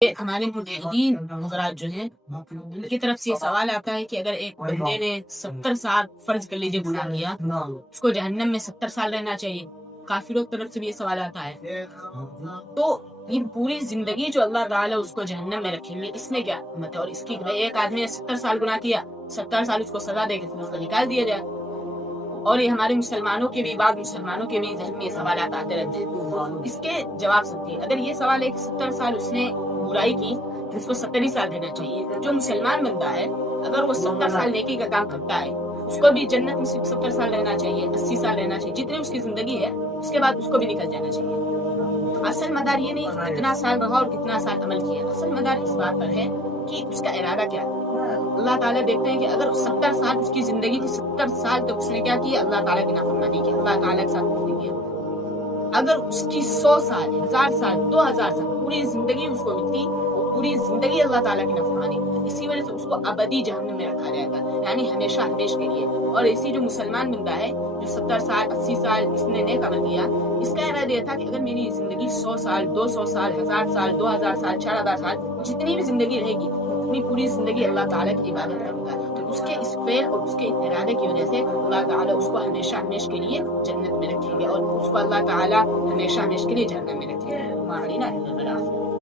ہمارے مجاہدین حضرات جو ہیں ان کی طرف سے یہ سوال آتا ہے کہ اگر ایک بندے نے 70 سال فرض کر لیجیے گناہ کیا، اس کو جہنم میں 70 سال رہنا چاہیے؟ کافروں کی طرف سے بھی یہ سوال آتا ہے۔ تو یہ پوری زندگی جو اللہ تعالیٰ اس کو جہنم میں رکھیں گے، اس میں کیا حکمت ہے؟ اور اس کی ایک آدمی نے 70 سال گناہ کیا، 70 سال اس کو سزا دے کے پھر اس کو نکال دیا جائے۔ اور یہ ہمارے مسلمانوں کے بھی بعض مسلمانوں کے بھی ذہن میں یہ سوالات آتے رہتے ہیں۔ اس کے جواب سمجھیے، اگر یہ سوال ہے کہ 70 سال اس نے برائی کی تو اس کو 70 ہی سال دینا چاہیے۔ جو مسلمان بندہ ہے اگر وہ 70 سال نیکی کا کام کرتا ہے، اس کو بھی جنت میں صرف 70 سال رہنا چاہیے، 80 سال رہنا چاہیے، جتنی اس کی زندگی ہے اس کے بعد اس کو بھی نکل جانا چاہیے۔ اصل مدار یہ نہیں کہ کتنا سال رہا اور کتنا سال عمل کیا، اصل مدار اس بات پر ہے کہ اس کا ارادہ کیا ہے۔ اللہ تعالیٰ دیکھتے ہیں کہ اگر 70 سال اس کی زندگی کی 70 سال تک اس نے کیا کیا؟ اللہ تعالیٰ کی نافرمانی کی، اللہ تعالیٰ کے ساتھ کفر کیا۔ اگر اس کی 100 سال 1000 سال 2000 سال پوری زندگی اس کو ملتی، وہ پوری زندگی اللہ تعالیٰ کی نافرمانی کرتی، اسی وجہ سے اس کو ابدی جہنم میں رکھا جائے گا، یعنی ہمیشہ ہمیشہ کے لیے۔ اور اسی جو مسلمان بندہ ہے جو 70 سال 80 سال اس نے نیک عمل کیا، اس کا ارادہ یہ تھا کہ اگر میری زندگی 100 سال 200 سال 1000 سال 2000 سال 4000 سال جتنی بھی زندگی رہے گی، اپنی پوری زندگی اللہ تعالیٰ کی عبادت کروں گا، تو اس کے اس فعل اور اس کے ارادے کی وجہ سے اللہ تعالیٰ اس کو ہمیشہ ہمیشہ کے لیے جنت میں رکھیں گے، اور اس کو اللہ تعالیٰ ہمیشہ ہمیشہ کے لیے جہنم میں رکھیں گے۔